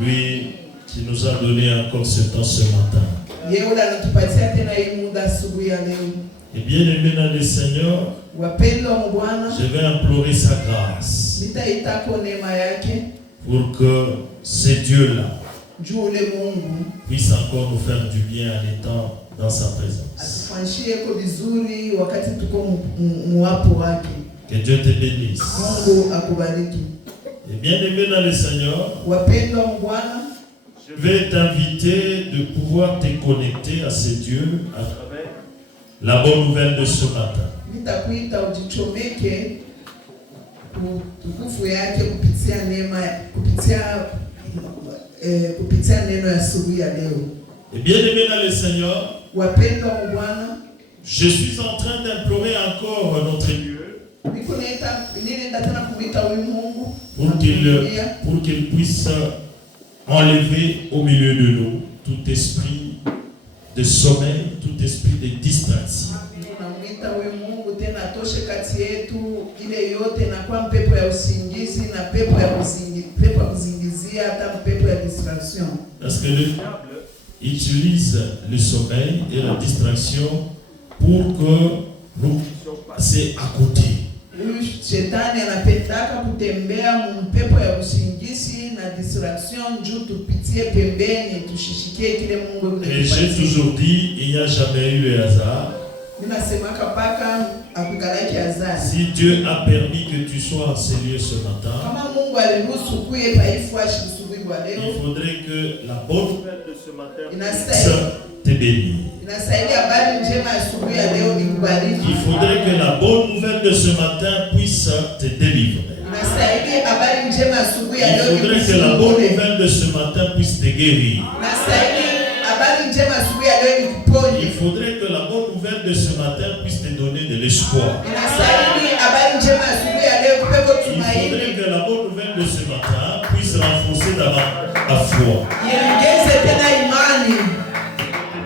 Lui qui nous a donné encore ce temps ce matin. Et bien aimé dans le Seigneur, je vais implorer sa grâce pour que ce Dieu-là puisse encore nous faire du bien en étant dans sa présence. Que Dieu te bénisse. Et bien aimé dans le Seigneur, je vais t'inviter de pouvoir te connecter à ce Dieu à travers la bonne nouvelle de ce matin. Et bien aimé dans le Seigneur, je suis en train d'implorer encore notre Dieu pour qu'il puisse enlever au milieu de nous tout esprit de sommeil, tout esprit de distraction. Parce que le diable utilise le sommeil et la distraction pour que nous puissions passer à côté. Et j'ai toujours dit, il n'y a jamais eu le hasard. Si Dieu a permis que tu sois en ce lieu ce matin, il faudrait que la bonne nouvelle de ce matin te bénisse. Il faudrait que la bonne nouvelle de ce matin puisse te délivrer. Il faudrait que la bonne nouvelle de ce matin puisse te guérir. Il faudrait que la bonne nouvelle de ce matin puisse te donner de l'espoir. Il faudrait que la bonne nouvelle de ce matin puisse renforcer ta foi.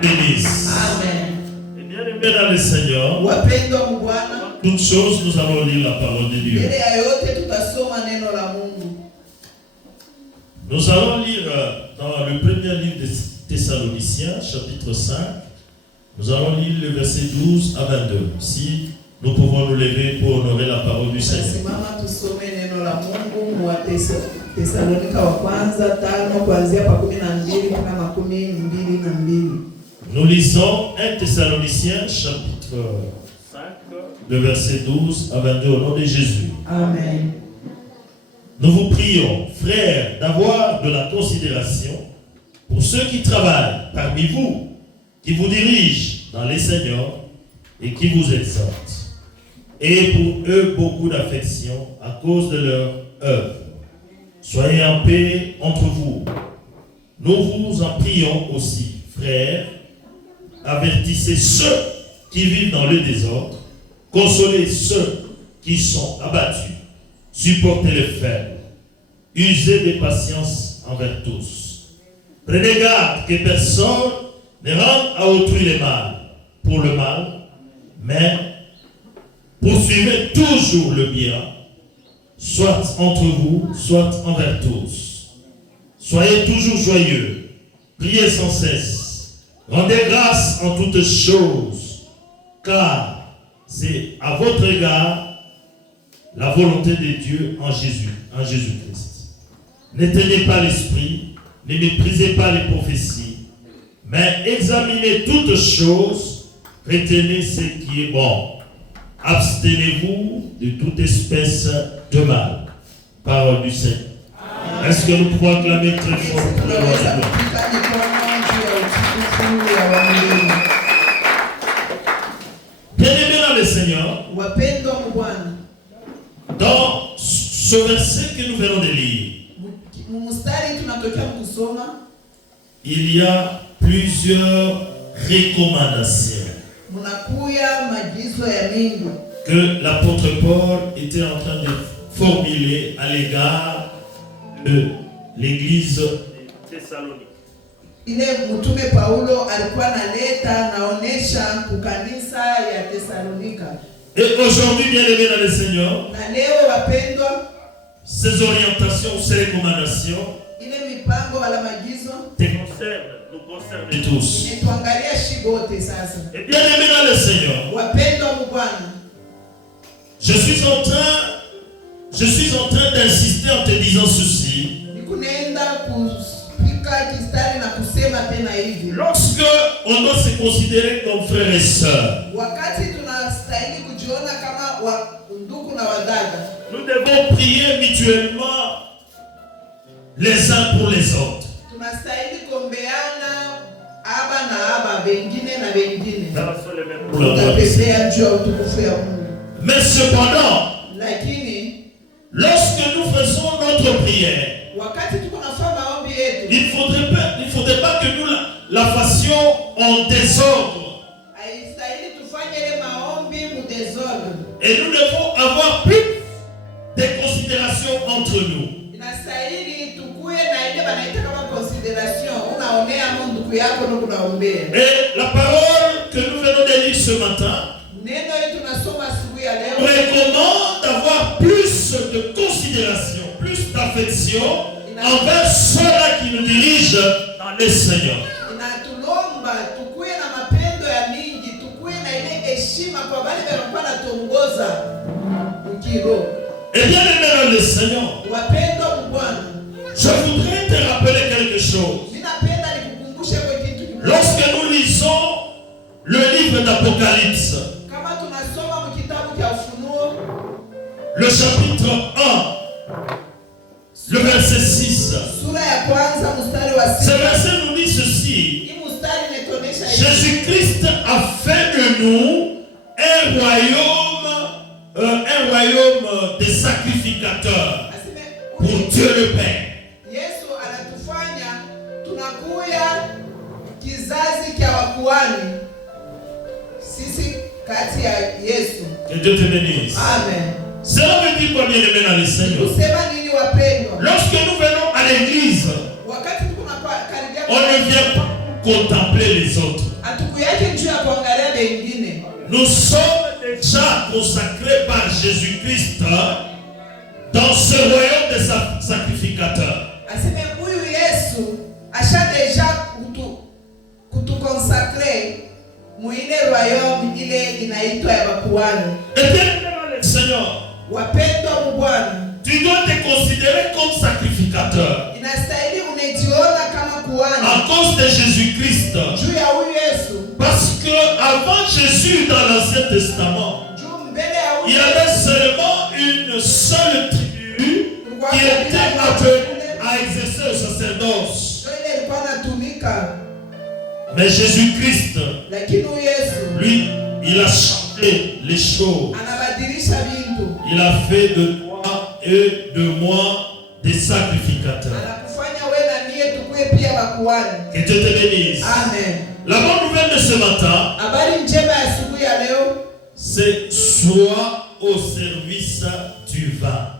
Bénisse. Amen. Et bien aimé dans le Seigneur, toutes choses, nous allons lire la parole de Dieu. Nous allons lire dans le premier livre des Thessaloniciens, chapitre 5. Nous allons lire le verset 12 à 22. Si nous pouvons nous lever pour honorer la parole du Seigneur. Nous lisons 1 Thessaloniciens chapitre 5, le verset 12 à 22 au nom de Jésus. Amen. Nous vous prions, frères, d'avoir de la considération pour ceux qui travaillent parmi vous, qui vous dirigent dans les seigneurs et qui vous exhortent. Et pour eux, beaucoup d'affection à cause de leur œuvre. Soyez en paix entre vous. Nous vous en prions aussi, frères. Avertissez ceux qui vivent dans le désordre. Consolez ceux qui sont abattus. Supportez les faibles. Usez de patience envers tous. Prenez garde que personne ne rende à autrui le mal pour le mal, mais poursuivez toujours le bien, soit entre vous, soit envers tous. Soyez toujours joyeux. Priez sans cesse. Rendez grâce en toutes choses, car c'est à votre égard la volonté de Dieu en Jésus-Christ. Ne tenez pas l'esprit, ne méprisez pas les prophéties, mais examinez toutes choses, retenez ce qui est bon. Abstenez-vous de toute espèce de mal. Parole du Seigneur. Est-ce que nous pouvons acclamer très fort pour le Seigneur? Bien-aimés dans le Seigneur, dans ce verset que nous venons de lire, il y a plusieurs recommandations que l'apôtre Paul était en train de formuler à l'égard de l'église de Thessalonique. Et aujourd'hui, bien aimé dans le Seigneur, ces orientations, ces recommandations te concernent, nous concernent tous. Et bien aimé dans le Seigneur, je suis en train d'insister en te disant ceci. Lorsque on doit se considérer comme frères et sœurs, nous devons prier mutuellement les uns pour les autres. Mais cependant, lorsque nous faisons notre prière, il ne faudrait pas que nous la fassions en désordre. Et nous devons avoir plus de considération entre nous. Et la parole que nous venons de lire ce matin recommande d'avoir plus de considération, plus d'affection envers ceux-là qui nous dirigent dans le Seigneur. Et bien aimé dans le Seigneur, je voudrais te rappeler quelque chose. Lorsque nous lisons le livre d'Apocalypse, le chapitre 1, le verset 6, ce verset nous dit ceci: Jésus-Christ a fait de nous un royaume de sacrificateurs pour Dieu le Père. Que Dieu te bénisse. Amen. Cela veut dire quoi, bien aimé dans le Seigneur? Lorsque nous venons à l'église, on ne vient pas contempler les autres. Nous sommes déjà consacrés par Jésus-Christ dans ce royaume de sacrificateurs. Et bien, Seigneur, tu dois te considérer comme sacrificateur à cause de Jésus-Christ. Parce que avant Jésus, dans l'Ancien Testament, il y avait seulement une seule tribu qui était appelée à exercer le sacerdoce. Mais Jésus-Christ, lui, il a changé les choses. Il a fait de toi et de moi des sacrificateurs. Que Dieu te bénisse. Amen. La bonne nouvelle de ce matin, c'est sois au service du vin.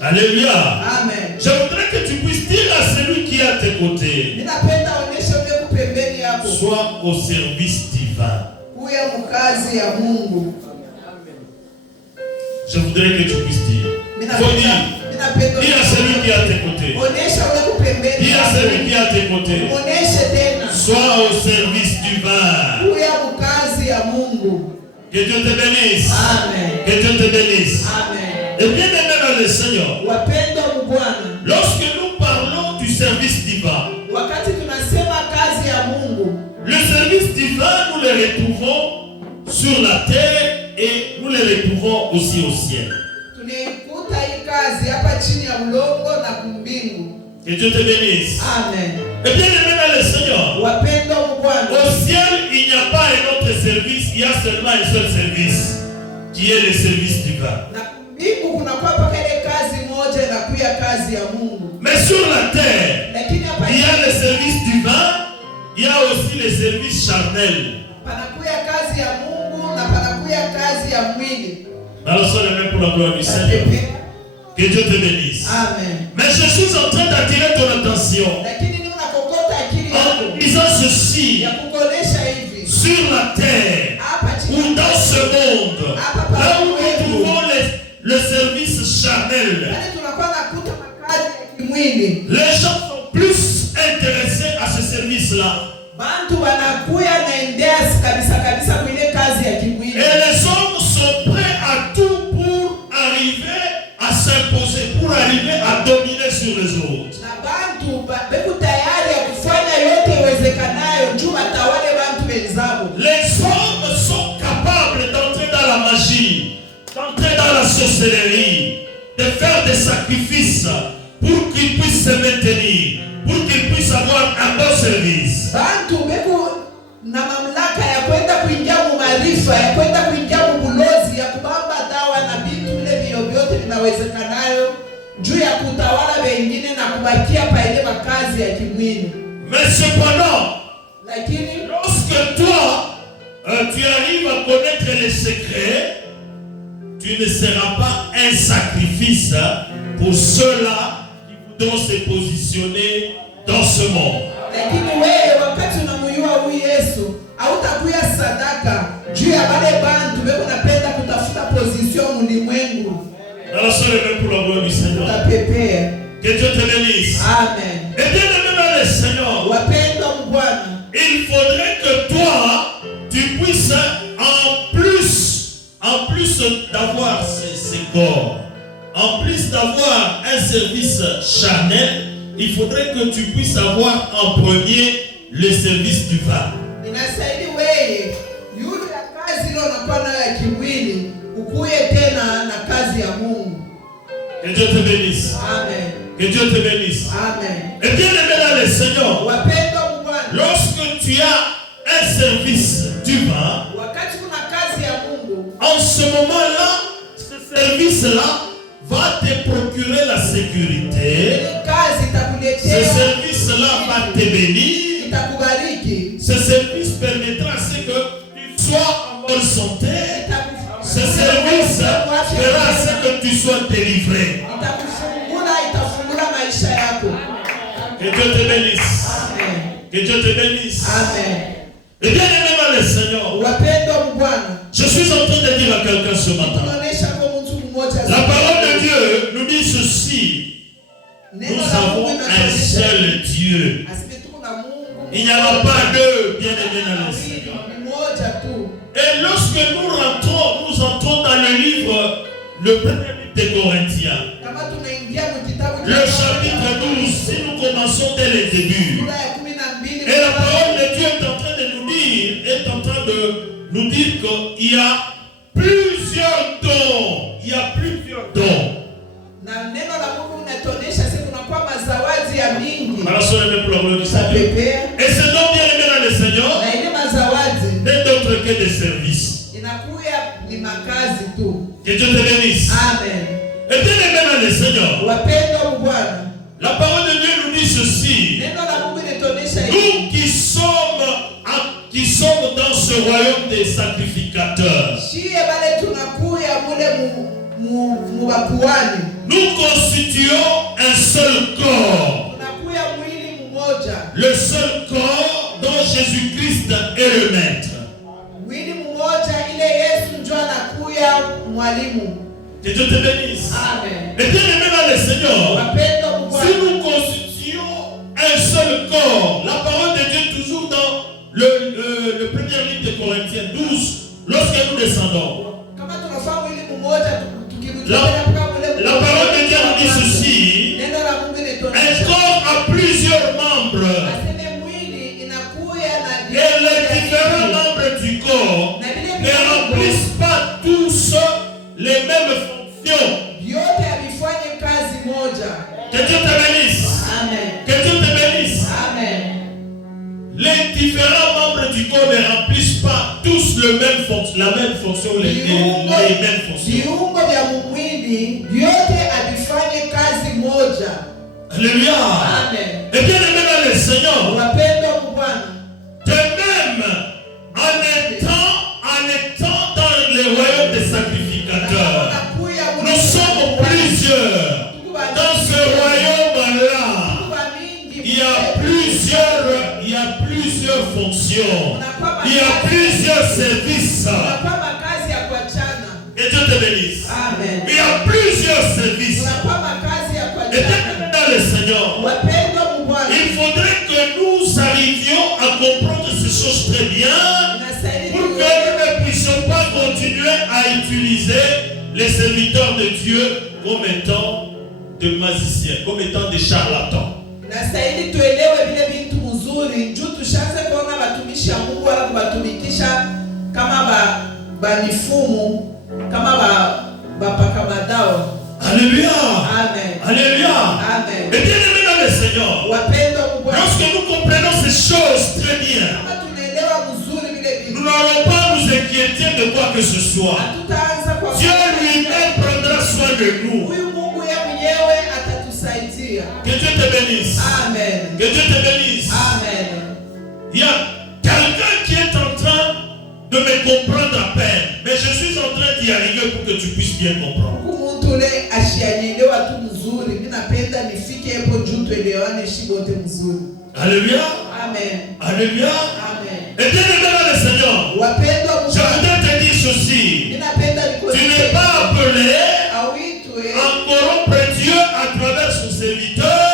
Alléluia. Amen. Je voudrais que tu puisses dire à celui qui est à tes côtés: sois au service divin. Je voudrais que tu puisses dire. Faut dire. Dis à celui qui est à tes côtés. Dis à celui qui est à tes côtés: sois au service du vin. Que Dieu te bénisse. Amen. Que Dieu te bénisse. Amen. Et bien aimé dans le Seigneur, lorsque nous parlons du service divin, le service divin, nous le retrouvons sur la terre et nous le retrouvons aussi au ciel. Que Dieu te bénisse. Amen. Et bien aimé dans le Seigneur, au ciel, il n'y a pas un autre service, il y a seulement un seul service, qui est le service divin. Mais sur la terre, il y a le service divin, il y a aussi le service charnel. Alors, c'est le même pour la gloire du Seigneur. Que Dieu te bénisse. Amen. Mais je suis en train d'attirer ton attention en disant ceci: sur la terre ou dans ce monde, là où nous trouvons charnel. Les gens sont plus intéressés à ce service-là. Et les hommes sont prêts à tout pour arriver à s'imposer, pour arriver à dominer sur les autres. Les hommes sont capables d'entrer dans la magie, d'entrer dans la sorcellerie, de faire des sacrifices pour qu'ils puissent se maintenir, pour qu'ils puissent avoir un bon service. Na mamlaka ya kwenda kuingia mu maarifa ya kwenda kuingia mu bulozi ya kubamba dawa na vitu vile vyote vinawezekanayo juu ya kutawala wengine na kubakia pale makazi ya kimwili. Mais cependant, lakini lorsque toi tu arrives à connaître les secrets, tu ne seras pas un sacrifice pour ceux-là qui voudront se positionner dans ce monde. Lakini wewe wakati unamjua huyu Yesu, hautakuwa sadaka juu ya wale bantu wewe unapenda kutafuta position ulimwengu. Alors c'est le même pour la gloire du Seigneur. Que Dieu te bénisse. Amen. Et bien aimé dans le Seigneur, wapendwa Bwana, il faudrait que toi tu puisses en plus d'avoir ces corps, en plus d'avoir un service charnel, il faudrait que tu puisses avoir en premier le service du vin. Inasaidi wewe yule kazi ile unakuwa nayo ya kimwili ukuye tena na kazi ya Mungu. Que Dieu te bénisse. Amen. Que Dieu te bénisse. Amen. Et bien aimé dans le Seigneur, wapendwa Bwana, lorsque tu as un service du vin, wakati kuna kazi ya Mungu, en ce moment-là, ce service-là va te procurer la sécurité. Ce service-là va te bénir. Ce service permettra à ce que tu sois en bonne santé. Ce service fera à ce que tu sois délivré. Que Dieu te bénisse. Que Dieu te bénisse. Amen. Et bien aimé dans le Seigneur, je suis en train de dire à quelqu'un ce matin. La parole de Dieu nous dit ceci. Nous avons un seul Dieu. Il n'y en a pas deux, bien aimés dans le Seigneur. Et lorsque nous entrons dans le livre, le premier livre des Corinthiens, le chapitre 12, si nous commençons dès le début, et la parole de Dieu est en train de nous dire qu'il y a plusieurs dons. Il y a plusieurs dons. Et ce don bien aimé dans le Seigneur n'est d'autre que des services. Que Dieu te bénisse. Amen. Et bien aimé dans le Seigneur, la parole de Dieu nous dit ceci. Nous qui sommes dans ce royaume des sacrificateurs, nous constituons un seul corps. Le seul corps dont Jésus-Christ est le maître. Que Dieu te bénisse. Amen. Et bien aimé dans le Seigneur, si nous constituons un seul corps, la parole de Dieu toujours dans le premier livre de Corinthiens 12, lorsque nous descendons, la parole de Dieu nous dit ceci. Un corps a plusieurs membres. Et les différents membres du corps ne remplissent pas tous les mêmes fonctions. Que Dieu te bénisse. Que Dieu te bénisse. Les différents membres du corps ne remplissent pas tous la même fonction, les mêmes fonctions. Alléluia. Et bien aimé dans le Seigneur, de même, en étant dans le royaume des sacrificateurs, nous sommes plusieurs. Dans ce royaume-là, il y a plusieurs fonctions. Il y a plusieurs services. Et Dieu te bénisse. Amen. Il y a plusieurs services. les serviteurs de Dieu comme étant des magiciens, comme étant des charlatans. Nastahili tuelewe vile vitu mzuri juu tushaanze kuona watumishi wa Mungu wala kuwatumikisha kama mifumu, kama bapaka madawa. Alléluia. Amen. Alléluia. Amen. Et bien aimé dans le Seigneur, lorsque nous comprenons ces choses très bien, nous n'allons pas nous inquiéter de quoi que ce soit. Dieu lui-même prendra soin de nous. Que Dieu te bénisse. Amen. Que Dieu te bénisse. Amen. Il y a quelqu'un qui est en train de me comprendre à peine, mais je suis en train d'y arriver pour que tu puisses bien comprendre. Alléluia. Amen. Alléluia. Amen. Et bien aimé dans le Seigneur, je voudrais te dire ceci. Tu n'es pas appelé à corrompre Dieu à travers son serviteur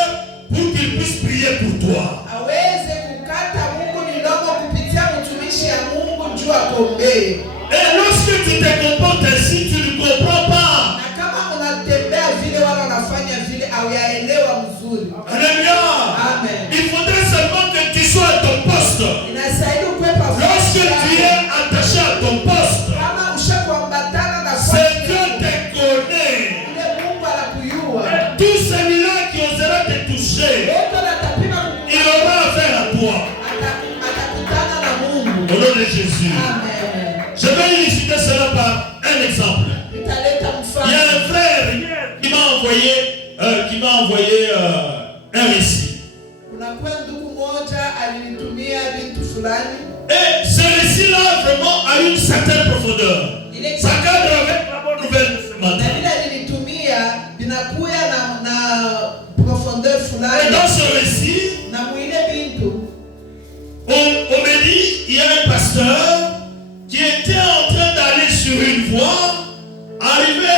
pour qu'il puisse prier pour toi. Et lorsque tu te comportes ainsi, tu ne comprends pas. Alléluia. Amen. Il faudrait seulement que tu sois à ton poste. Lorsque tu es attaché à ton poste, c'est Dieu te connaît. Et tout celui-là qui osera te toucher, il aura affaire à toi. Au nom de Jésus. Amen. Je vais illustrer cela par un exemple. Il y a un frère qui m'a envoyé un récit. Et ce récit-là vraiment a une certaine profondeur. Ça cadre avec la bonne nouvelle de ce matin. Et dans ce récit, on me dit il y a un pasteur qui était en train d'aller sur une voie, arrivé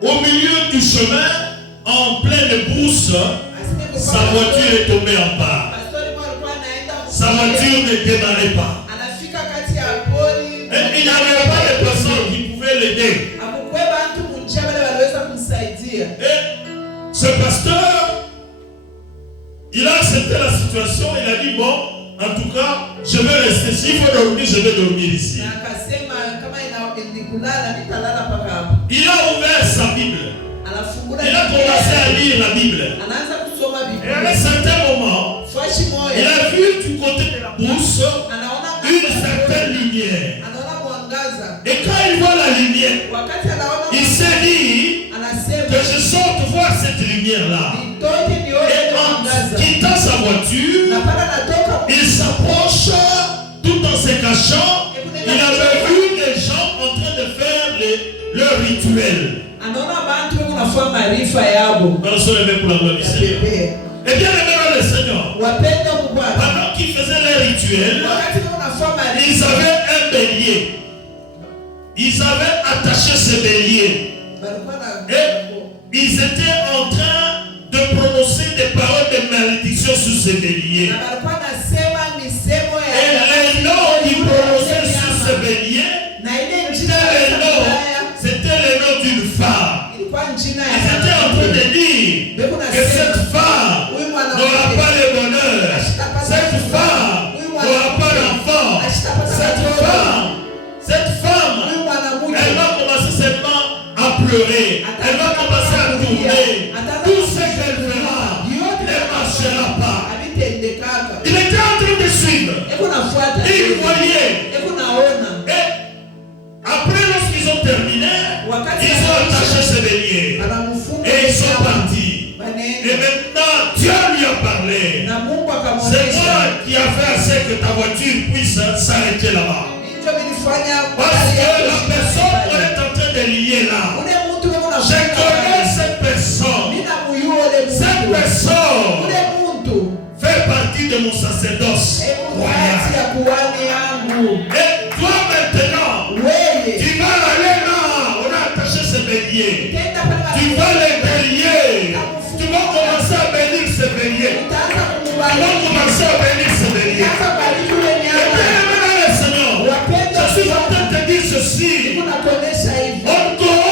au milieu du chemin, en pleine brousse, sa voiture est tombée en panne. Sa voiture ne démarrait pas. Et il n'y avait pas de personne qui pouvait l'aider. Et ce pasteur, il a accepté la situation, il a dit bon, en tout cas, je vais rester. S'il faut dormir, je vais dormir ici. Il a ouvert sa Bible. Il a commencé à lire la Bible. Et à un certain moment, il a vu du côté de la brousse une certaine lumière. Et quand il voit la lumière, il s'est dit que je sorte voir cette lumière-là. Et en quittant sa voiture, il s'approche tout en se cachant. Il avait vu des gens en train de faire leur rituel. Nous sommes les mêmes pour la gloire du Seigneur. Et bien aimé dans le Seigneur, pendant qu'ils faisaient leur rituel, ils avaient un bélier. Ils avaient attaché ce bélier. Et ils étaient en train de prononcer des paroles de malédiction sur ce bélier. Et les noms qu'ils prononçaient sur ce bélier, c'était le nom d'une femme. Ils étaient en train de dire que cette femme n'aura pas le bonheur. Cette femme n'aura pas d'enfant. Cette femme, elle va commencer seulement à pleurer. Elle va commencer à tourner. Tout ce qu'elle fera ne marchera pas. Il était en train de suivre. Il voyait. Et après, lorsqu'ils ont terminé, ils ont attaché ce bélier. Et ils sont partis. Et maintenant, Dieu lui a parlé. C'est moi qui a fait assez que ta voiture puisse s'arrêter là-bas. Parce que la personne qu'on est en train de lier là, je connais cette personne. Cette personne fait partie de mon sacerdoce royal. Et toi maintenant, tu vas aller là, on a attaché ce bélier. Tu vas les bélier. Tu vas commencer à bénir ce bélier. Tu vas commencer à bénir ce bélier. Je suis en train de te dire ceci. On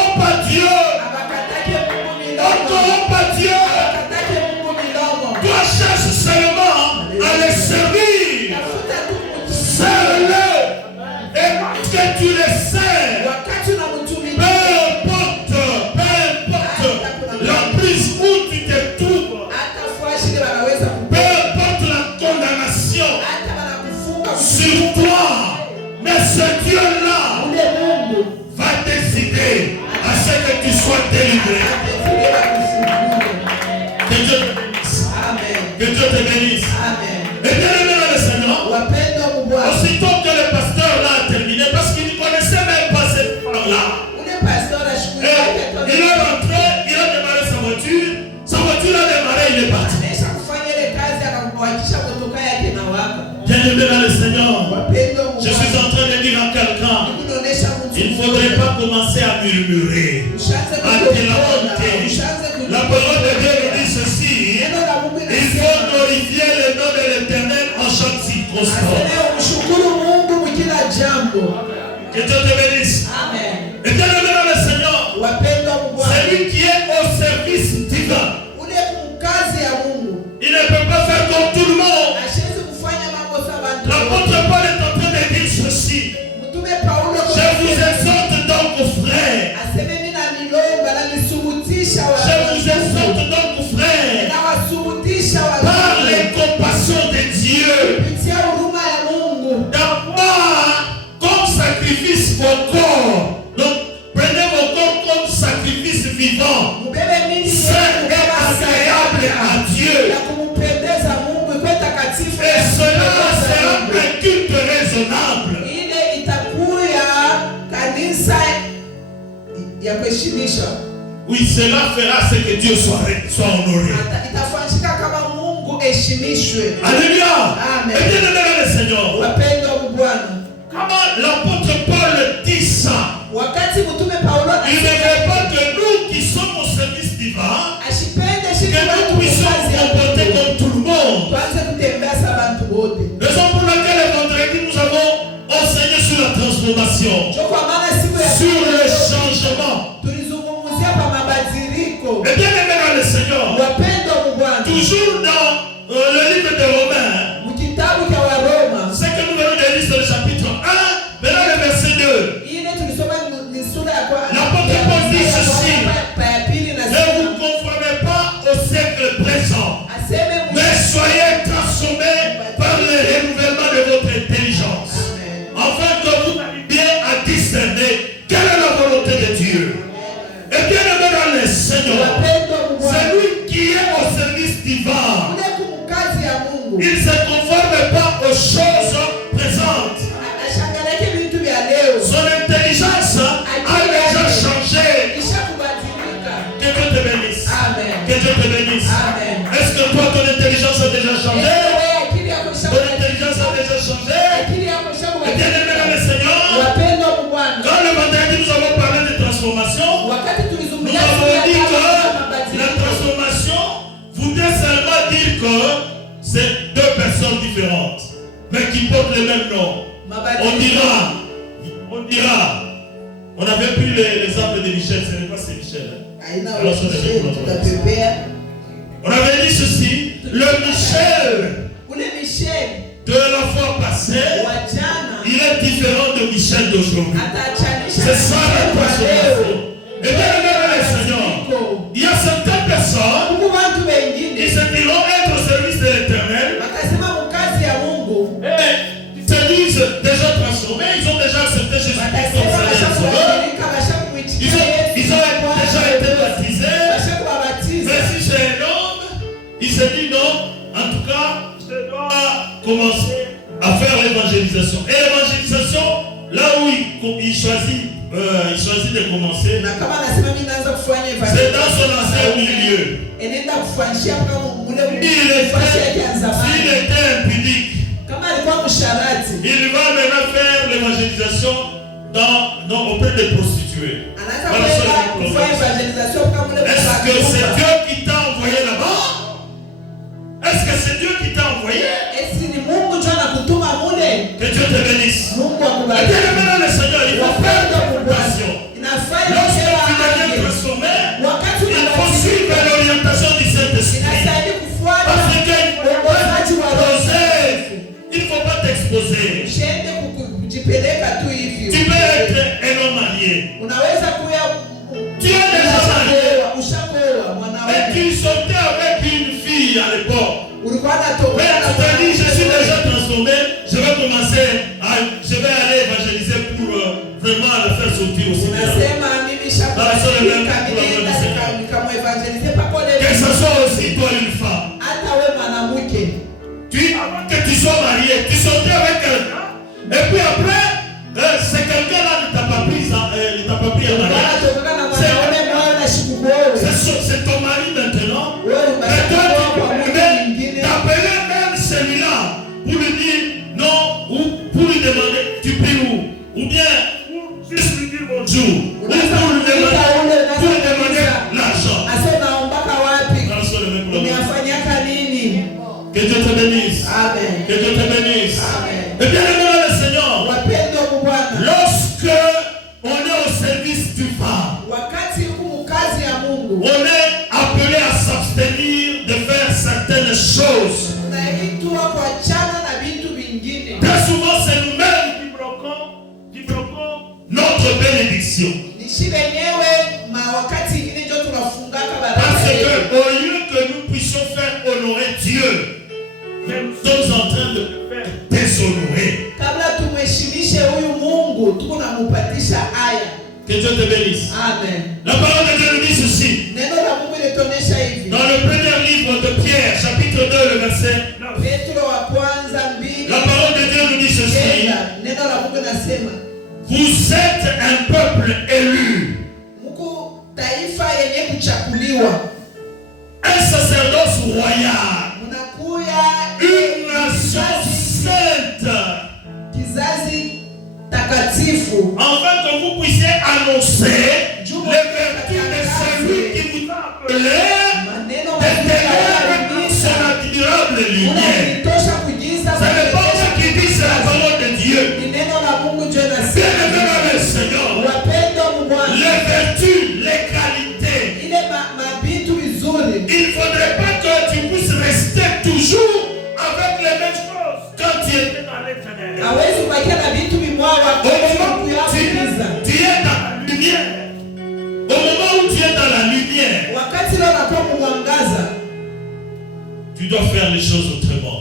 n'aiment pas Dieu, wakatake Mungu milomo. toi cherche seulement à les servir. Tafuta tu kumtumikia. Sers-le. Et que tu les sers. Wakati Peu unamtumikia, importe l'emprise où tu te trouves. hata fuashi wanaweza Peu importe la condamnation hata wanakufunga sur toi. Mais ce Dieu-là ule Mungu va décider à ce que tu sois délivré. amefikia kufungulia. Que Dieu te bénisse. Amen. Que Dieu te bénisse. Amen. Et bien aimé dans le Seigneur, Wapendwa Bwana, aussitôt que le pasteur là a terminé, parce qu'il ne connaissait même pas cette part-là, ule pastor ashukuru yake il est rentré, il a démarré sa voiture a démarré, il est parti. anaisha kufanya ile kazi akamwakisha motoka yake na waka. Bien aimé dans le Seigneur, Wapendwa je suis Bwana, en train de dire à quelqu'un, kunaonesha mtu il ne faudrait pas commencer à murmurer, ushaanze à te kuona, lamenter. ushaanze La parole de Dieu nous dit ceci: neno la Mungu il faut linasema glorifier le nom de l'Éternel en chaque circonstance. aseme umshukuru Mungu mkila jambo. Que Dieu te bénisse. Amen. Et bien aimé dans le Seigneur, Wapendwa Bwana, celui qui est au service divin, ule mkazi ya Mungu il ne peut pas faire comme tout le monde. ashezi kufanya mambo sawa bantu. L'apôtre Paul est en train de dire ceci: Mtume Paulo je vous exhorte donc, frères, aseme mimi na milomba na nisubutisha je vous exhorte donc, frères, na wasubutisha par les compassions de Dieu, kupitia huruma ya Mungu d'avoir comme sacrifice vos corps. Donc, prenez vos corps comme sacrifice vivant, mubebe mimi saint et agréable à Dieu. ya kumpendeza Mungu ikuwe takatifu. Et cela sera un culte raisonnable. Ile itakuya kanisa ya kuheshimishwa. Oui, cela fera ce que Dieu soit honoré. Itafanyika kama Mungu heshimishwe. Alléluia. Amen. Et bien aimé dans le Seigneur, Wapendwa Bwana, comment l'apôtre Paul dit ça? wakati mtume Paulo Il ne veut pas que nous qui sommes au service divin, ashipende que shika nous watu puissions kazi nous ya comporter comme tout le monde. tuanze kutembea sa bantu wote. Raison pour laquelle le vendredi nous avons enseigné sur la transformation, Ndio kwa maana siku ya sur le changement. tulizungumzia kwa mabadiliko. Et bien aimé dans le Seigneur, Wapendwa Bwana, toujours dans le livre de Romains, mkitabu cha Waroma ce que nous venons de lire sur le chapitre 1, maintenant le verset 2. ile tulisoma ni sura ya kwanza. L'apôtre Paul dit ceci: ya pili na ne vous conformez pas au siècle présent, aseme mais soyez transformés par le renouvellement de votre intelligence, afin que vous arriviez à discerner quelle est la volonté de Dieu. Et bien aimé dans le Seigneur, wapendwa Bwana, celui qui est au service divin, ule kumkazi ya Mungu il ne se conforme pas aux choses présentes. ashangaleke vitu vya leo Son intelligence a déjà changé. kisha kubadilika. Que Dieu te bénisse. Amen. Que Dieu te bénisse. Amen. Est-ce que toi, ton intelligence a déjà changé? Ewe akili yako Ton isha- intelligence a déjà changé? akili yako isha Et bien aimé dans le Seigneur, wapendwa Bwana, quand le vendredi nous avons parlé de transformation, wakati nous tulizungumzia avons siku ya dit tatu ya que la mabadiliko, transformation voudrait seulement dire que c'est deux personnes différentes, mais qui portent le même nom. On dira, on avait pris l'exemple de Michel, ce n'est pas c'est Michel. haina Alors, ça, c'est wewe, pour notre tutapepea. On avait dit ceci: le Michel Ule Michel de la fois passée, wa jana il est différent de Michel d'aujourd'hui. atachanisha C'est ça la Michel wa transformation. leo. Et bien, le Seigneur, il y a certaines personnes Mungu bantu qui wengine se diront être au service de l'Éternel wakasema mkazi ya Mungu, et qui se disent déjà transformés, ils ont déjà accepté Jésus-Christ comme wakasema Seigneur et Sauveur. bashakubadilika, bashakumwichikia Ils ont déjà été baptisés. bashakubabatiza. Mais si c'est un homme, il se dit non, en tout cas, je dois commencer à faire l'évangélisation. Et l'évangélisation, là où il choisit de commencer, Na kama anasema mimi naanza kufanya c'est dans son ancien milieu. enenda kufanyia kama mule S'il était impudique, kama alikuwa msharati, il va maintenant faire l'évangélisation auprès des prostituées. anaanza Voilà, kwenda ça, le kufanya problème. evangelisation kama mule Est-ce que c'est Dieu qui t'a envoyé là-bas? Est-ce que c'est Dieu qui t'a envoyé? esi ni Mungu ndio anakutuma mule. Que Dieu te bénisse. Mungu Et akubariki. bien maintenant le Seigneur, il faut faire une préparation. Inafanya Lorsque tu kila deviens hali. transformé, Wakati il faut suivre l'orientation sorti à l'époque. ulikuwa Mais unatokana tu t'as dit, je suis déjà transformé, je vais aller évangéliser pour vraiment le faire sortir aussi. unasema mimi shakabadilika, nilienda nikamwevangelize pako leo. Que ce soit aussi toi une femme. Hata wewe mwanamke, Avant que tu sois marié, tu sortais avec quelqu'un. Et puis après, c'est quelqu'un-là ne t'a pas pris en mariage. C'est ton mari maintenant. Et toi, tu t'appelais même celui-là pour lui dire non, ou pour lui demander tu pries où? Ou bien juste lui dire bonjour. Ou pour lui demander l'argent. Que Dieu te bénisse. Amen. Que Dieu te bénisse. Amen. Et bien, le Seigneur, Wapendwa Bwana, lorsque on est au service du Père, wakati huu kazi ya Mungu, on est appelé à s'abstenir de faire certaines choses. tunaitwa kuachana na vitu vingine. Très souvent, c'est nous-mêmes qui bloquons notre bénédiction. Ni shida yenyewe, wakati ingine ndio tunafungaka baraka. Parce que au lieu que nous puissions faire honorer Dieu, nous sommes en train de le faire déshonorer. Kabla tumheshimishe huyu Mungu, tunamupatisha haya. Que Dieu te bénisse. Amen. La parole de Dieu nous dit ceci. Neno la Mungu lituonyesha hivi. Dans le premier livre de Pierre, chapitre 2, le verset 9. Petro wa kwanza 2. La parole de Dieu nous dit ceci. Neno la Mungu nasema, vous êtes un peuple élu. Mungu taifa yenye kuchakuliwa. Un sacerdoce royal. Une nation sainte. Kizazi takatifu. Afin que vous puissiez annoncer les vertus de celui qui vous a appelé des ténèbres son admirable lumière. Ce n'est pas moi qui dis, c'est la parole de Dieu. Bien aimé dans le Seigneur, les vertus, les qualités. Il ne faudrait pas que tu puisses rester toujours avec les mêmes choses quand tu étais dans les ténèbres. Tu es dans la lumière. Au moment où tu es dans la lumière, tu dois faire les choses autrement.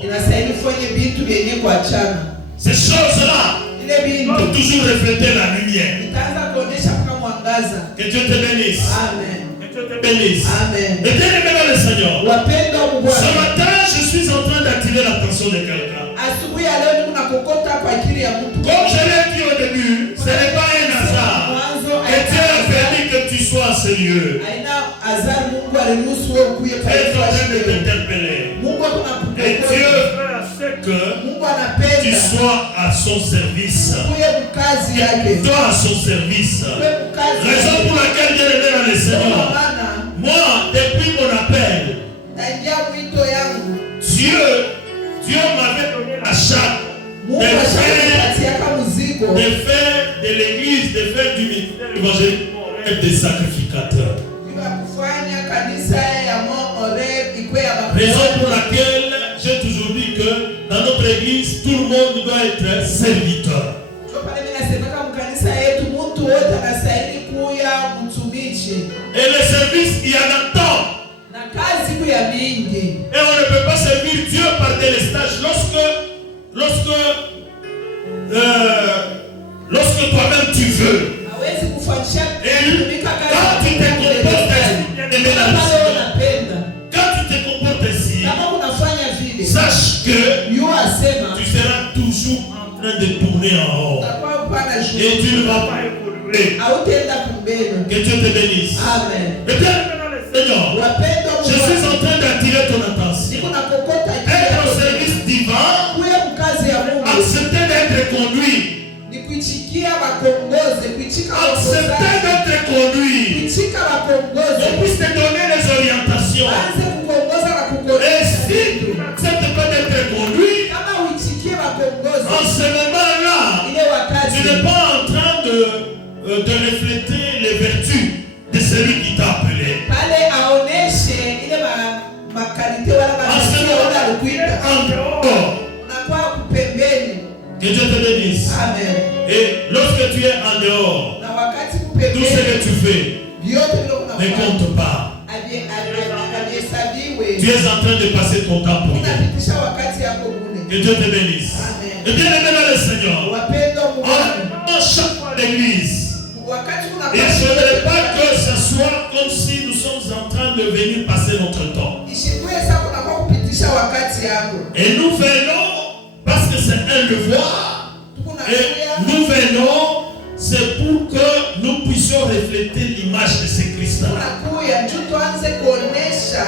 Ces choses-là doivent toujours refléter la lumière. Que Dieu te bénisse. Amen. Bénisse. Amen. Et bien aimé dans le Seigneur, ce matin je suis en train d'attirer l'attention de quelqu'un. Comme je l'ai dit au début, ce n'est pas un hasard que Dieu a permis que tu sois à ce lieu. Il est en train de t'interpeller. Et Dieu sait que tu sois à son service. Toi à son service. Raison pour laquelle Dieu est dans le Seigneur. Moi, depuis mon appel, Dieu m'avait donné la charte de faire de l'église, de faire du ministère évangélique des sacrificateurs. Raison pour laquelle j'ai toujours dit que dans notre église, tout le monde doit être serviteur. Et le service, il y en a tant. Et on ne peut pas servir Dieu par délestage. Lorsque toi-même tu veux. Et quand tu te comportes ainsi, sache que tu seras toujours en train de tourner en rond. Et tu ne vas pas évoluer. Que Dieu te bénisse. Amen. Et bien, Seigneur, je suis en train d'attirer ton attention. Être au service divin, accepter d'être conduit. Accepter d'être conduit. On puisse te donner les orientations. Et si tu n'acceptes pas d'être conduit, en ce moment-là, tu n'es pas en train de refléter les vertus de celui qui t'a appelé. En ce moment-là, que Dieu te bénisse. Amen. Et lorsque tu es en dehors, tout ce que tu fais ne compte pas. Tu es en train de passer ton temps pour Dieu. unapitisha wakati yako bure. Que Dieu te bénisse. Amen. Et bien aimé dans le Seigneur, Wapendwa Mungu, en chaque fois l'église, wakati il ne faudrait pas que ce soit comme si nous sommes en train de venir passer notre temps. ishikuwe sasa kunakuwa kupitisha wakati yako. Et nous venons parce que c'est un devoir. Et nous venons, c'est pour que nous puissions refléter l'image de ce Christ. Tunakuya tu tuanze kuonesha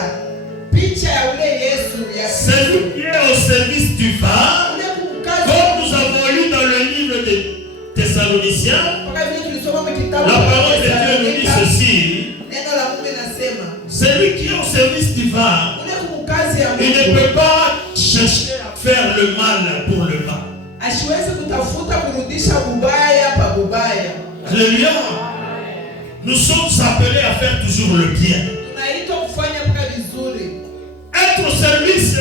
picha ya ule Yesu ya Celui qui est au service du vin, ule kumkazi. comme nous avons lu dans le livre des Thessaloniciens, Mpaka vile tulisoma kwa kitabu la parole de Dieu nous dit ceci: neno la Mungu linasema celui qui est au service du vin, ule kumkazi ya il ne Mungu peut pas chercher à faire le mal pour le mal. asiwezi kutafuta kurudisha ubaya pa ubaya. Alléluia. Nous sommes appelés à faire toujours le bien. Tunaitwa kufanya mpaka vizuri. Être au service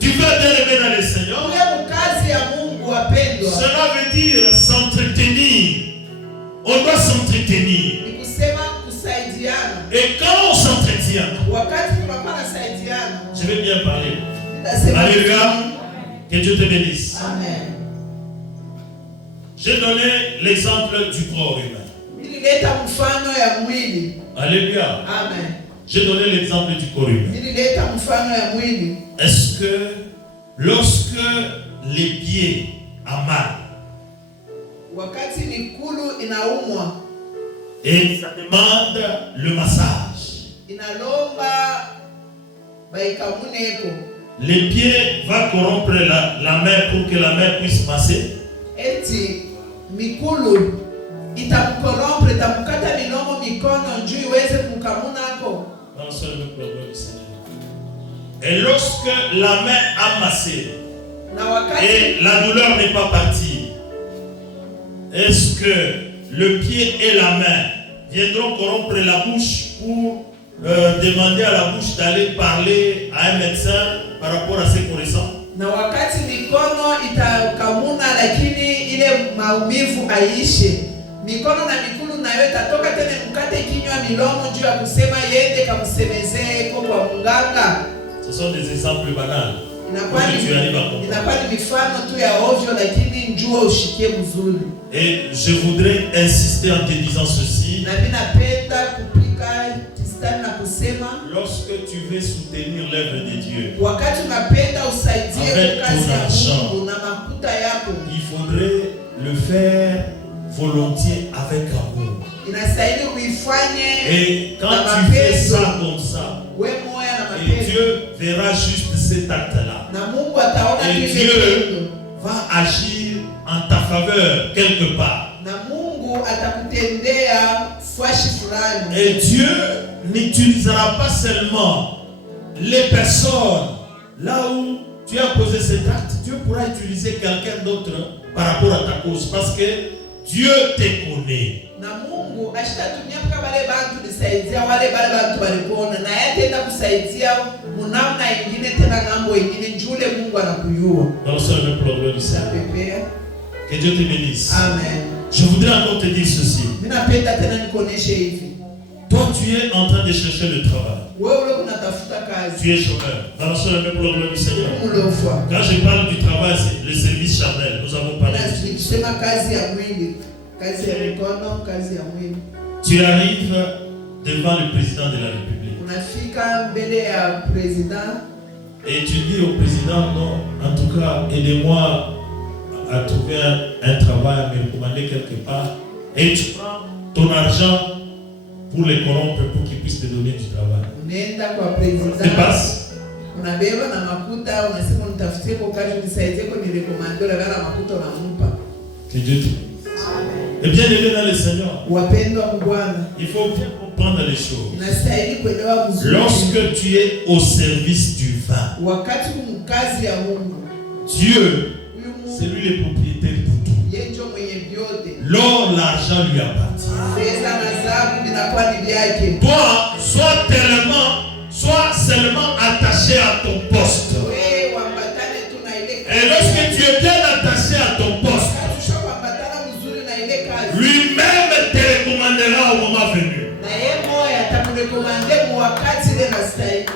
du vin bien-aimé dans le Seigneur, Ule mkazi ya Mungu wapendwa, cela veut dire s'entretenir. On doit s'entretenir. ni kusema kusaidiana. Et quand on s'entretient, Wakati tunakuwa nasaidiana, je vais bien parler. nitasema Alléluia. Que Dieu te bénisse. amen. J'ai donné l'exemple du corps humain. Nilileta mfano ya mwili. Alléluia. Amen. J'ai donné l'exemple du corps humain. Nilileta mfano ya mwili. Est-ce que lorsque les pieds ont mal Wakati mikulu inaumwa, et ça demande le massage, inalomba baikamuneko, les pieds vont corrompre la main pour que la main puisse masser. eti mikulu itamkorompre, itamkata milomo mikono juu iweze kukamunako. Non, c'est le problème du Seigneur. Et lorsque la main a massé Na wakati et la douleur n'est pas partie, est-ce que le pied et la main viendront corrompre la bouche pour demander à la bouche d'aller parler à un médecin par rapport à ce qu'on ressent? na wakati mikono itakamuna, lakini ile maumivu aiishe, mikono na mikulu nayo itatoka tena mkate kinywa milomo juu ya kusema yende kamsemezee kwa munganga. Ce sont des exemples banals. Inakuwa Pour que tu arrives à comprendre. inakuwa ni mifano tu ya ovyo, lakini njua ushikie mzuri. Et je voudrais insister en te disant ceci. Na mimi napenda kupika kistani na kusema, Lorsque tu veux soutenir l'œuvre de Dieu, wakati unapenda usaidie Avec kazi ton ya argent. Mungu na makuta yako, il faudrait le faire volontiers avec amour. inastahili uifanye Et quand na tu fais mapenzi, ça comme ça, we moya na et mapenzi, Dieu verra juste cet acte-là, na Mungu ataona Et kile Dieu kitendo, va agir en ta faveur quelque part. na Mungu atakutendea fashi fulani. Et Dieu n'utilisera pas seulement les personnes là où tu as posé cet acte. Dieu pourra utiliser quelqu'un d'autre par rapport à ta cause, parce que Dieu te connaît. Na Mungu ashitatumia mpaka wale bantu nisaidia wale bantu walikuona, na yeye tena kusaidia munamna ingine tena ngambo ingine, njule Mungu anakuyua. Dans ce même problème du Seigneur. Pepea. Que Dieu te bénisse. Amen. Je voudrais encore te dire ceci. Mimi napenda tena nikuoneshe hivi. Toi, tu es en train de chercher le travail. Wewe ule unatafuta kazi. Tu es chômeur. Dans ce même problème du Seigneur. Mulofwa. Quand je parle du travail, c'est le service charnel. Nous avons parlé de ça. Nikisema kazi ya mwili, kazi ya mikono, kazi ya mwili. Tu arrives devant le président de la République. Unafika mbele ya president Et tu dis au président, non, en tout cas, aidez-moi à trouver un travail, à me recommander quelque part. Et tu prends ton argent pour les corrompre, pour qu'ils puissent te donner du travail. unaenda kwa Ça president. se passe. Unabeba na makuta, unasema nitafutie kwa kazi nisaidie kwa nirekomando la makuta unampa. Que Dieu te bénisse. Et bien aimé dans le Seigneur, Wapendwa wa Bwana, il faut bien comprendre les choses. inastahili kuelewa vizuri. Lorsque tu es au service du vin, Wakati mkazi ya Mungu, Dieu, huyu c'est Mungu lui le propriétaire de tout. yeye ndio mwenye vyote. L'or, l'argent lui appartient. Pesa na dhahabu vinakuwa ni vyake. Toi, sois seulement attaché à ton poste. Wewe wambatane tu na ile kazi. Et lorsque tu es bien attaché à ton poste, Wakati ushakuambatana mzuri na ile kazi, lui-même te recommandera au moment venu. na yeye moya atakurekomande mu wakati ile nastahili.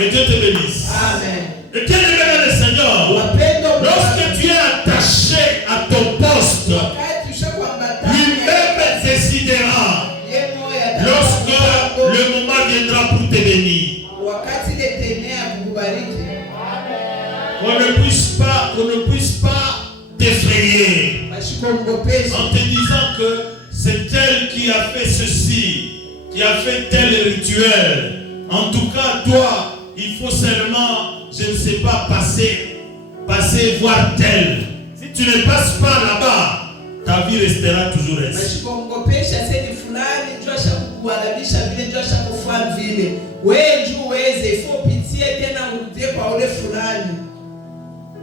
Que Dieu te bénisse. Amen. Et bien aimé dans le Seigneur, Wapendwa, lorsque tu es attaché à ton poste, wakati ushakuambatana lui-même décidera yeye moyo lorsque atakupa le moment viendra pour te bénir. wakati ile tenea kukubariki. Qu'on ne puisse pas t'effrayer Bashikuogopesha en te disant que c'est elle qui a fait ceci, qui a fait tel rituel. En tout cas, toi, il faut seulement, je ne sais pas, passer voir tel. Si tu ne passes pas là-bas, ta vie restera toujours ainsi. bashikuogopesha seni fulani njoo ashakukuharibisha vile njoo ashakufanya vile. Wewe njoo uweze ifo upitie tena urudie kwa ule fulani.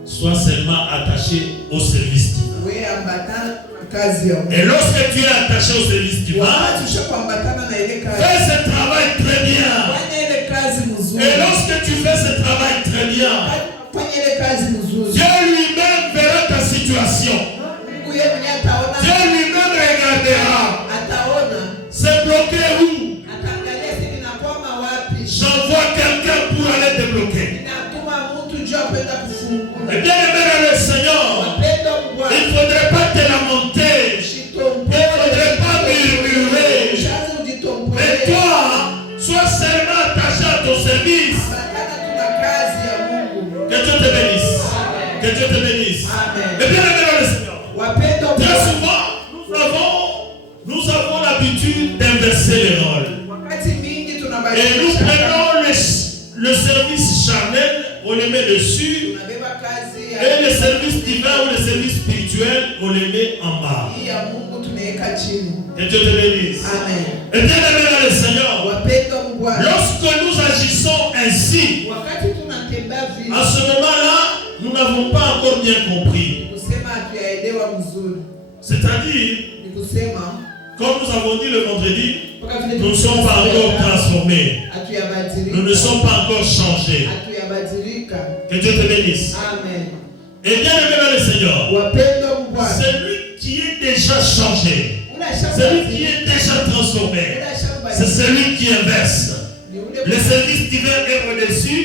Sois seulement attaché au service divin. Wewe ambatana na kazi ya Mungu. Et lorsque tu es attaché au service divin, Wakati ushakuambatana na ile kazi. fais ce travail très bien. Fanya ile kazi mzuri. Et lorsque tu fais ce travail très bien, Fanya ile kazi mzuri. Dieu lui-même verra ta situation. Mungu yeye mwenyewe ataona. Dieu lui-même regardera. Ataona. C'est bloqué où? Ataangalia si ninakwama wapi. J'envoie quelqu'un pour aller te bloquer. Ninatuma mtu njoo apenda kufungua. Et bien aimé dans le Seigneur, Wapendwa il Bwana. ne faudrait pas te lamenter. Il ne faudrait pas murmurer. Mais toi, sois seulement attaché à ton service. Que Dieu te bénisse. Que Dieu te bénisse. Et bien aimé dans le Seigneur, très souvent, nous avons l'habitude d'inverser les rôles. Et nous prenons le service charnel, on le met dessus, et le service divin ou le service spirituel, on le met en bas. Que Dieu te bénisse. Et bien aimé dans le Seigneur, lorsque nous agissons ainsi, à ce moment-là, nous n'avons pas encore bien compris. C'est-à-dire, comme nous avons dit le vendredi, nous ne sommes pas encore transformés. Nous ne sommes pas encore changés. Que Dieu te bénisse. Et bien aimé dans le Seigneur, celui qui est déjà changé, celui qui est déjà transformé, c'est celui qui inverse. Le service divin est au-dessus,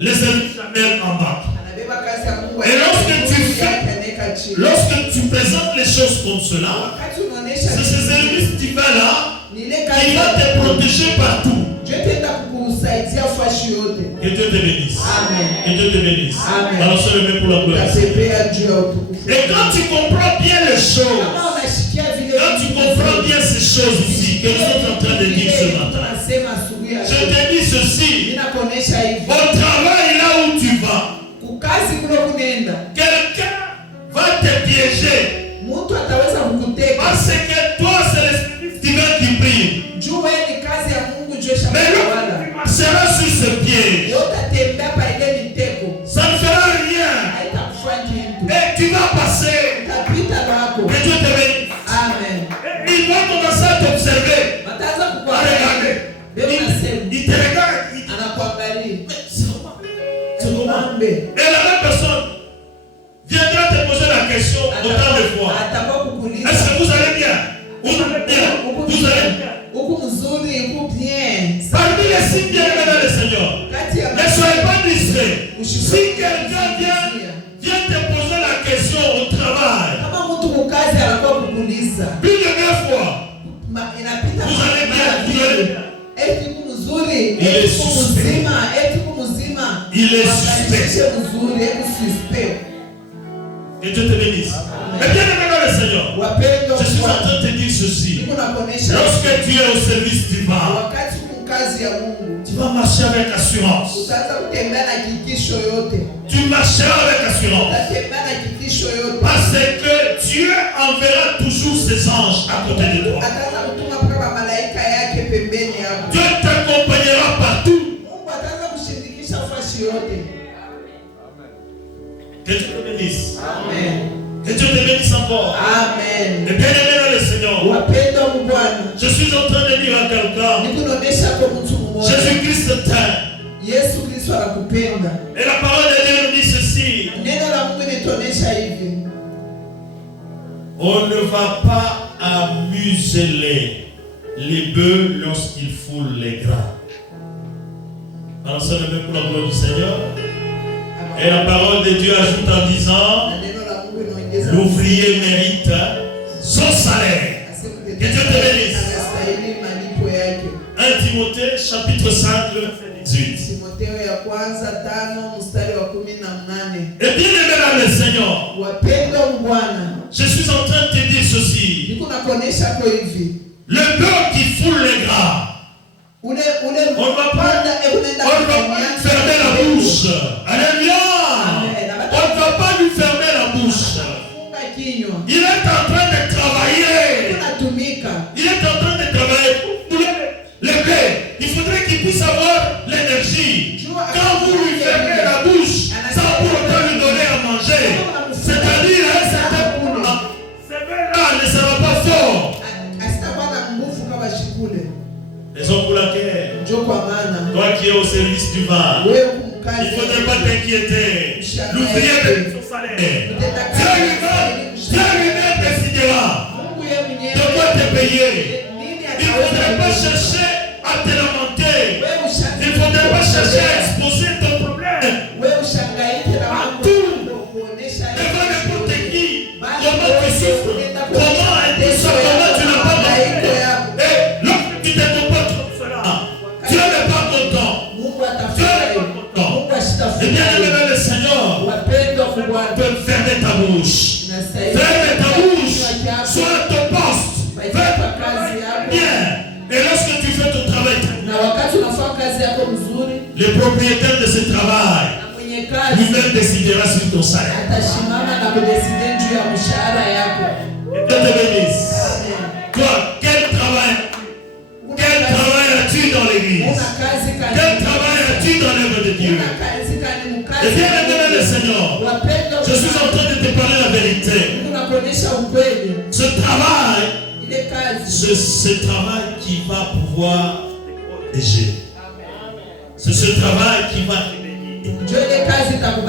le service charnel en bas. Et lorsque tu présentes les choses comme cela, c'est ce service divin-là qui va te protéger partout. Que Dieu te bénisse. Que Dieu te bénisse. Alors se lever pour la gloire. Et quand tu comprends bien les choses, quand tu comprends bien ces choses ici que nous sommes en train de dire ce matin, je te dis ceci, au travail là où tu vas, quelqu'un va te piéger. Parce que toi, c'est le service divin qui brille. Mais l'autre tu marcheras sur ce piège. Ça ne fera rien. Et tu vas passer. Que Dieu te bénisse. Et il va commencer à t'observer. À regarder. Il te regarde. C'est comment? Et la même personne viendra te poser la question autant de fois. Est-ce que vous allez bien? Vous allez bien? Vous allez bien? Parmi les signes bien-aimés dans le Seigneur, ne soyez pas distraits. Si quelqu'un vient te poser la question au travail, plus de 9 fois, vous allez bien? Vous allez bien? Il est suspect. Il est suspect. Que Dieu te bénisse. Mais bien aimé dans le Seigneur, je suis en train de te dire ceci. Lorsque tu es au service divin, tu vas marcher avec assurance. Tu marcheras avec assurance. Parce que Dieu enverra toujours ses anges à côté de toi. Dieu t'accompagnera partout. Que Dieu te bénisse. Que Dieu te bénisse encore. Et bien aimé dans le Seigneur, je suis en train de dire à quelqu'un, Jésus-Christ t'aime. Et la parole de Dieu nous dit ceci. On ne va pas amuser les bœufs lorsqu'ils foulent les grains. Alors c'est le même pour la gloire du Seigneur. Et la parole de Dieu ajoute en disant, l'ouvrier mérite son salaire. Que Dieu te bénisse. 1 Timothée chapitre 5 verset 18. Et bien aimé dans le Seigneur, je suis en train de te dire ceci. Le beurre qui foule les gras, on ne va pas fermer la bouche. Alléluia. On ne va pas lui fermer la bouche. Il est en train de travailler. Il est en train de travailler pour le blé. Il faudrait qu'il puisse avoir l'énergie. Quand vous lui fermez la bouche, sans pour autant lui donner à manger, c'est-à-dire à un certain point, ce blé-là ne sera pas fort. Raison pour laquelle, toi qui es au service du mal, il ne faudrait pas t'inquiéter. L'ouvrier de son salaire. Dieu lui-même décidera de quoi te payer. Il ne faudrait pas chercher à te lamenter. Il ne faudrait pas chercher à exposer ton problème à tout. Devant n'importe qui. Comment tu souffres? Comment est-ce ça? Comment tu n'as pas mangé? Et lorsque tu te comportes comme cela, Dieu n'est pas content. Dieu n'est pas content. Et bien aimé le Seigneur, peut fermer ta bouche. Ferme ta bouche. Sois à ton poste. Fais ton travail bien. Et lorsque tu fais ton travail le propriétaire de ce travail lui-même décidera sur ton salaire. Et Dieu te bénisse. Toi, quel travail as-tu dans l'église? Quel travail as-tu dans l'œuvre de Dieu? Et bien aimé le Seigneur, je suis en train de te parler la vérité. Ce travail, c'est ce travail qui va pouvoir t'aider. C'est ce travail qui va te bénir.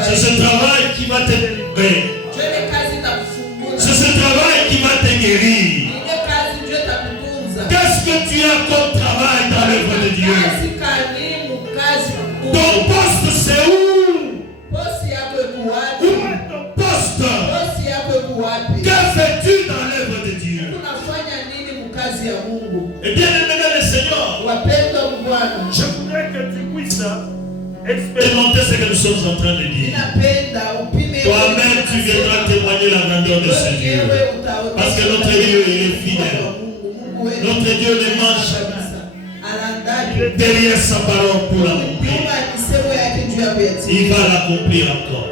C'est ce travail qui va te délivrer. C'est ce travail qui va te guérir. Qu'est-ce que tu as comme travail dans l'œuvre de Dieu? Ton poste c'est où? Où est ton poste? Que fais-tu dans l'œuvre de Dieu? Et bien aimé le Seigneur, je voudrais que tu puisses expérimenter ce que nous sommes en train de dire. Toi-même, tu viendras témoigner la grandeur de ce Dieu. Parce que notre Dieu, il est fidèle. Notre Dieu ne mange jamais. Derrière sa parole pour l'accomplir. Il va l'accomplir encore.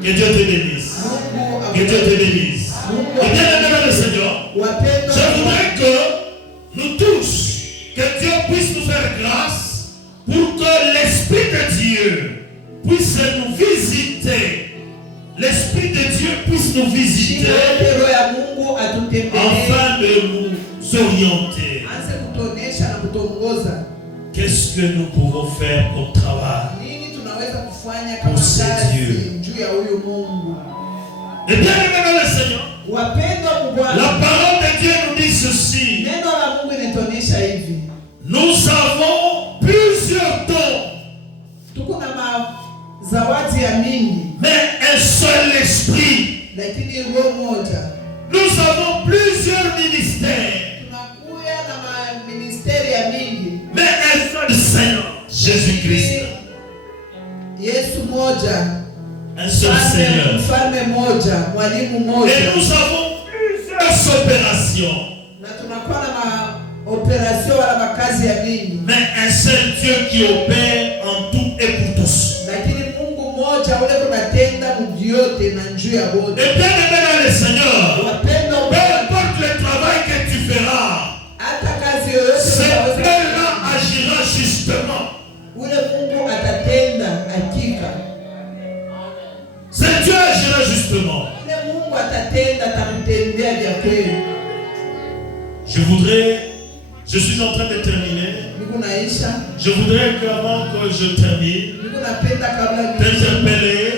Que Dieu te bénisse. Que Dieu te bénisse. Et bien aimé le Seigneur, je voudrais que nous tous, que Dieu puisse nous faire grâce pour que l'Esprit de Dieu puisse nous visiter. L'Esprit de Dieu puisse nous visiter afin de nous orienter. Qu'est-ce que nous pouvons faire comme travail pour ce Dieu? Et bien aimé le Seigneur, la parole de Dieu nous dit ceci. Nous avons plusieurs dons, mais un seul esprit. Nous avons plusieurs ministères, mais un seul Seigneur, Jésus-Christ. Un seul Seigneur. Et nous avons plusieurs opérations, mais un seul Dieu qui opère en tout et pour tous. Et bien aimé dans le Seigneur, peu importe le travail que tu feras, ce Dieu-là agira justement. C'est Dieu agira justement. Je suis en train de terminer. Je voudrais qu'avant que je termine, t'interpeller,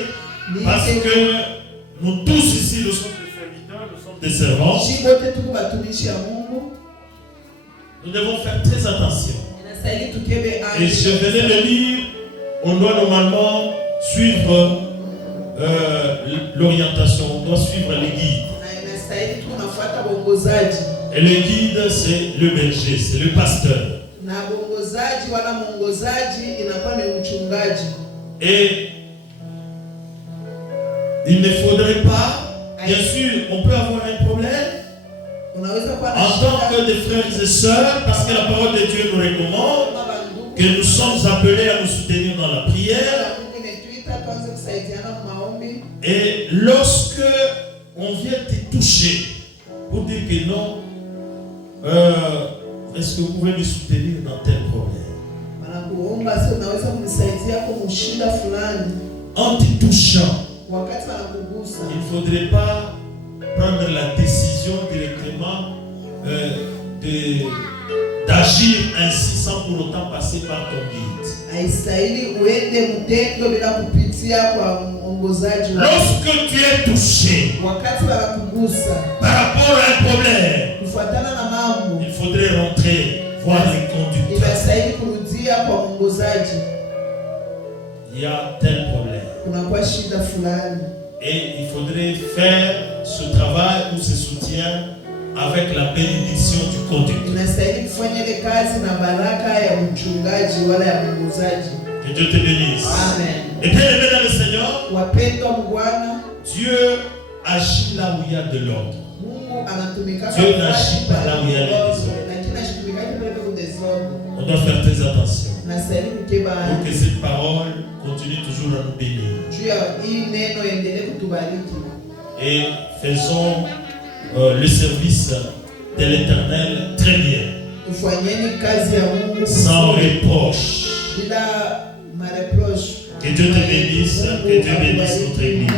parce que nous tous ici, nous sommes des serviteurs, nous sommes des servants. Nous devons faire très attention. Et je venais de lire, on doit normalement suivre l'orientation, on doit suivre les guides. Et le guide, c'est le berger, c'est le pasteur. Et il ne faudrait pas, bien sûr, on peut avoir un problème en tant que des frères et sœurs, parce que la parole de Dieu nous recommande que nous sommes appelés à nous soutenir dans la prière. Et lorsque on vient te toucher pour dire que non, est-ce que vous pouvez me soutenir dans tel problème? En te touchant, il ne faudrait pas prendre la décision directement d'agir ainsi sans pour autant passer par ton guide. Lorsque tu es touché par rapport à un problème, il faudrait rentrer voir les conducteurs. Il y a tel problème. Et il faudrait faire ce travail ou ce soutien avec la bénédiction du conducteur. Que Dieu te bénisse. Amen. Et bien aimé dans le Seigneur, Dieu agit là où il y a de l'ordre. Dieu n'agit pas là où il y a le désordre. On doit faire très attention pour que cette parole continue toujours à nous bénir. Et faisons le service de l'Éternel très bien, sans reproche. Que Dieu te bénisse, que Dieu bénisse notre Église.